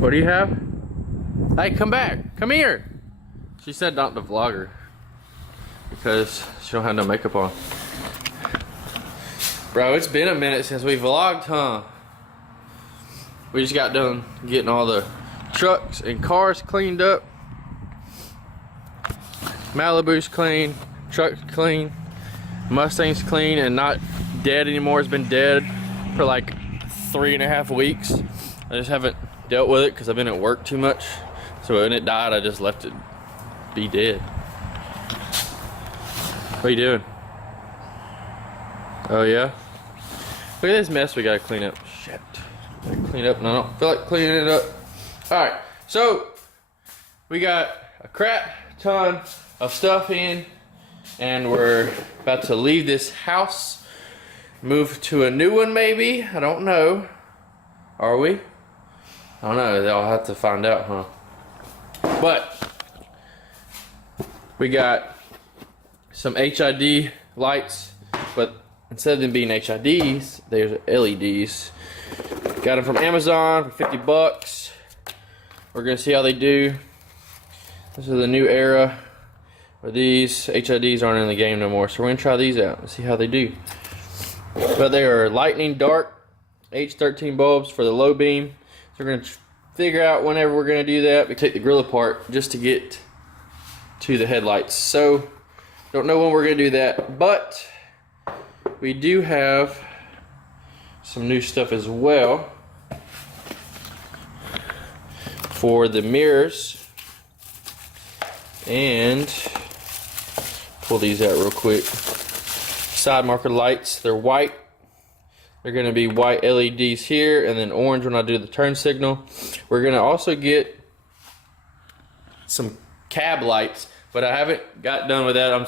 What do you have? Hey, come back. Come here. She said not to vlog her because she don't have no makeup on. Bro, it's been a minute since we vlogged, huh? We just got done getting all the trucks and cars cleaned up. Malibu's clean, truck's clean, Mustang's clean and not dead anymore. It's been dead for like 3.5 weeks. I just haven't dealt with it because I've been at work too much. So when it died, I just left it be dead. What are you doing? Oh yeah? Look at this mess we gotta clean up. Shit. Gotta clean up and I don't feel like cleaning it up. Alright, so we got a crap ton of stuff in and we're about to leave this house, move to a new one maybe. I don't know. Are we? I don't know. They'll have to find out, huh? But we got some HID lights, but instead of them being HIDs, there's LEDs. Got them from Amazon for 50 bucks. We're gonna see how they do. This is the new era where these HIDs aren't in the game no more. So we're gonna try these out and see how they do. But they are lightning dark H13 bulbs for the low beam. So we're gonna figure out whenever we're gonna do that. We take the grill apart just to get to the headlights. So don't know when we're gonna do that, but we do have some new stuff as well for the mirrors. And pull these out real quick. Side marker lights, they're white. They're gonna be white LEDs here and then orange when I do the turn signal. We're gonna also get some cab lights, but I haven't got done with that. I'm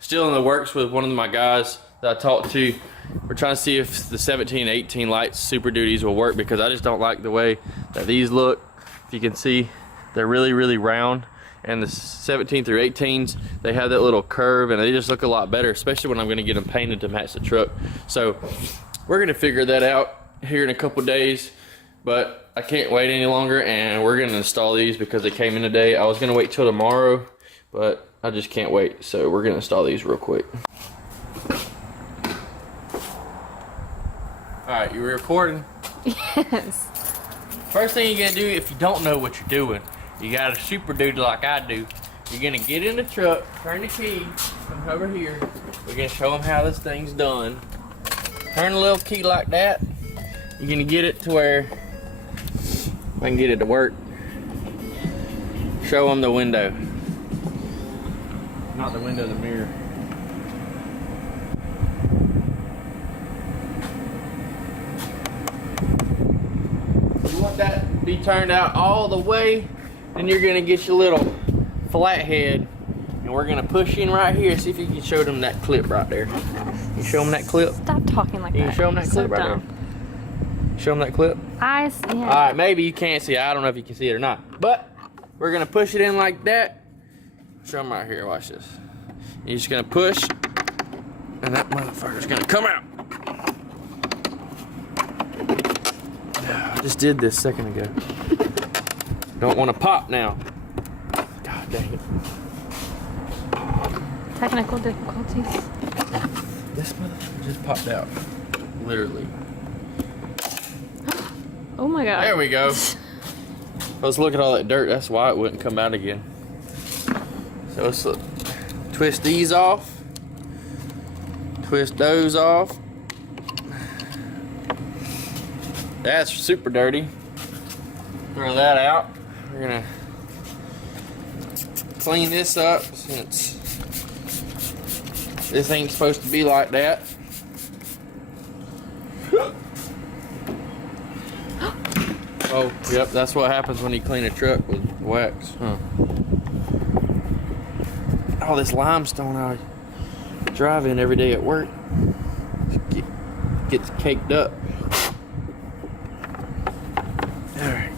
still in the works with one of my guys that I talked to. We're trying to see if the 17 and 18 lights Super Duties will work because I just don't like the way that these look. If you can see, they're really, really round. And the 17 through 18s, they have that little curve and they just look a lot better, especially when I'm gonna get them painted to match the truck. So we're gonna figure that out here in a couple days, but I can't wait any longer and we're gonna install these because they came in today. I was gonna wait till tomorrow, but I just can't wait. So we're gonna install these real quick. All right, you recording? Yes. First thing you're gonna do if you don't know what you're doing, you got a Super Duty like I do. You're gonna get in the truck, turn the key, come over here. We're gonna show them how this thing's done. Turn the little key like that. You're gonna get it to where I can get it to work. Show them the window. Not the window, the mirror. You want that to be turned out all the way. Then you're gonna get your little flathead and we're gonna push in right here. See if you can show them that clip right there. You show them that clip? Stop talking like that. You can show them that clip right there. Show them that clip? I see it. Alright, maybe you can't see it. I don't know if you can see it or not. But we're gonna push it in like that. Show them right here, watch this. You're just gonna push and that motherfucker's gonna come out. I just did this a second ago. Don't want to pop now. God dang it. Technical difficulties. This motherfucker just popped out. Literally. Oh my god. There we go. Let's look at all that dirt. That's why it wouldn't come out again. So let's look. Twist these off. Twist those off. That's super dirty. Throw that out. We're gonna clean this up since this ain't supposed to be like that. Oh, yep, that's what happens when you clean a truck with wax, huh? All this limestone I drive in every day at work gets caked up. Alright.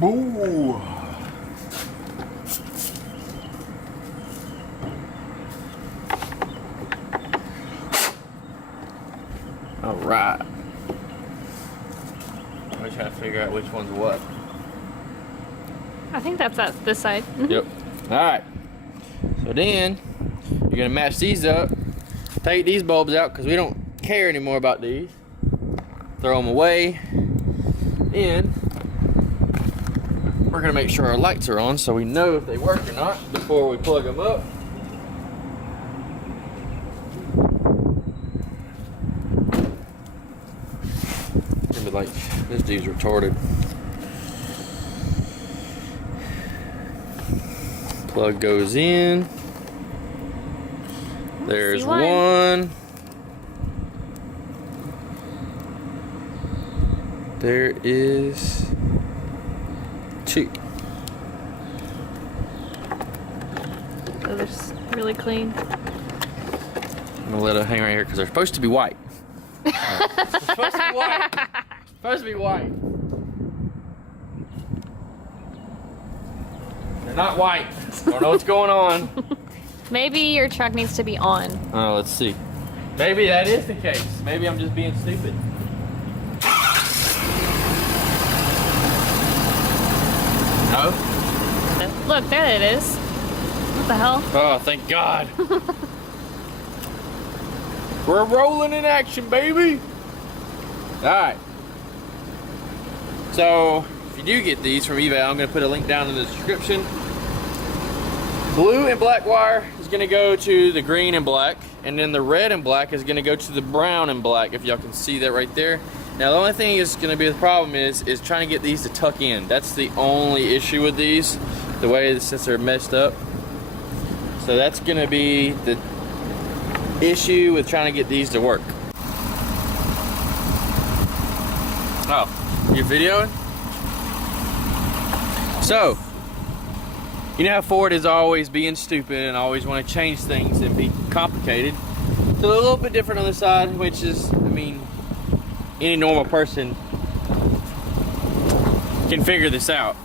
Boo! right. I'm just trying to figure out which one's what. I think that's this side. Mhm. Yep. Alright. So then, you're going to match these up. Take these bulbs out because we don't care anymore about these. Throw them away. Then, we're going to make sure our lights are on so we know if they work or not before we plug them up. Like, this dude's retarded. Plug goes in. There's one. There is two. Those are just really clean. I'm gonna let it hang right here because they're supposed to be white. They're supposed to be white. Supposed to be white. They're not white. Don't know what's going on. Maybe your truck needs to be on. Oh, let's see. Maybe that is the case. Maybe I'm just being stupid. No? Look, there it is. What the hell? Oh, thank God. We're rolling in action, baby. All right. So, if you do get these from eBay, I'm going to put a link down in the description. Blue and black wire is going to go to the green and black, and then the red and black is going to go to the brown and black, if y'all can see that right there. Now, the only thing is going to be the problem is trying to get these to tuck in. That's the only issue with these, the way since they're messed up. So that's going to be the issue with trying to get these to work. Oh, you videoing? So, you know how Ford is always being stupid and always want to change things and be complicated. So a little bit different on this side, which is, I mean, any normal person can figure this out.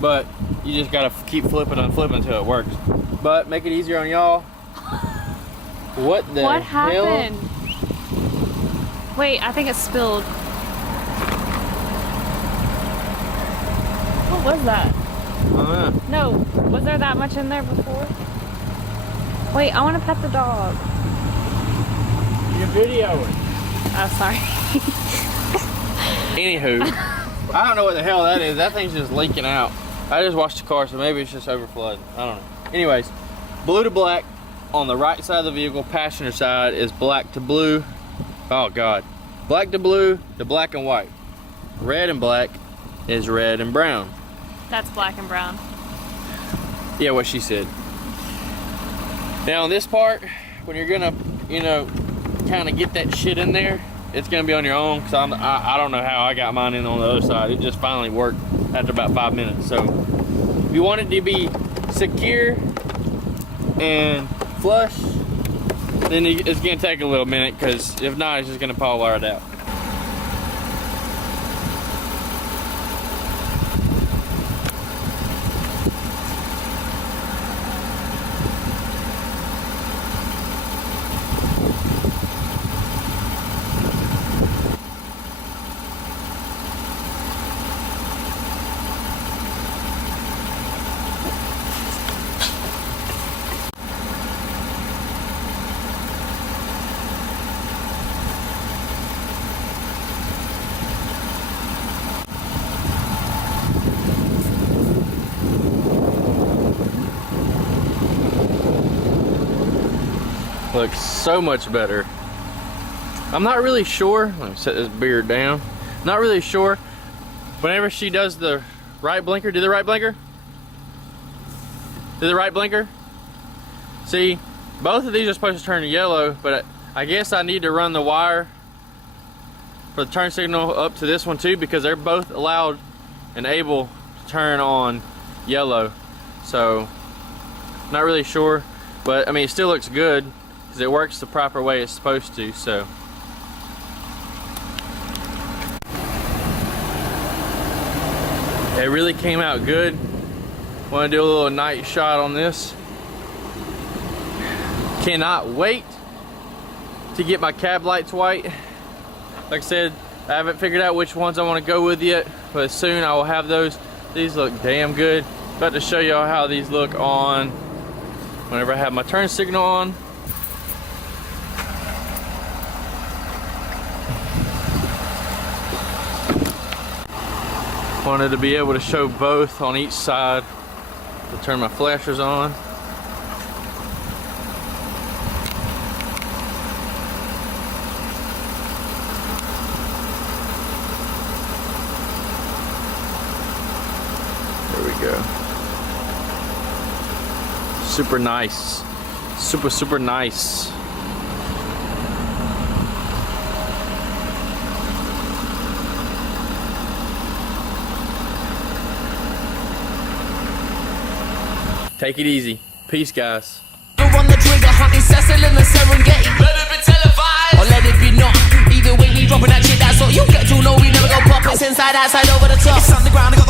But you just gotta keep flipping and flipping until it works. But make it easier on y'all. What the What hell? happened? Wait, I think it spilled. What was that? No, was there that much in there before? Wait, I want to pet the dog. You're videoing. Oh, sorry. Anywho, I don't know what the hell that is. That thing's just leaking out. I just washed the car, so maybe it's just overflowed. I don't know. Anyways, blue to black on the right side of the vehicle, passenger side, is black to blue. Oh God. Black to blue to black and white. Red and black is red and brown. That's black and brown. Yeah, what she said. Now on this part, when you're gonna, you know, kind of get that shit in there, it's gonna be on your own, because I don't know how I got mine in on the other side. It just finally worked after about 5 minutes. So if you want it to be secure and flush, then it's gonna take a little minute, because if not, it's just gonna fall right out. Looks so much better. I'm not really sure. Let me set this beard down. Not really sure. Whenever she does the right blinker, do the right blinker? Do the right blinker? See, both of these are supposed to turn yellow, but I guess I need to run the wire for the turn signal up to this one too, because they're both allowed and able to turn on yellow. So, not really sure, but I mean, it still looks good, because it works the proper way it's supposed to, so. It really came out good. Want to do a little night shot on this. Cannot wait to get my cab lights white. Like I said, I haven't figured out which ones I want to go with yet, but soon I will have those. These look damn good. About to show y'all how these look on whenever I have my turn signal on. Wanted to be able to show both on each side to turn my flashers on. There we go. Super nice. Super nice. Take it easy. Peace, guys. On the trigger, hunting Cecil in the Serengeti. Let it be televised, or let it be not. Either way, we dropping that shit. That's all you get to know. We never go pop. It's inside, outside, over the top. It's underground. I got the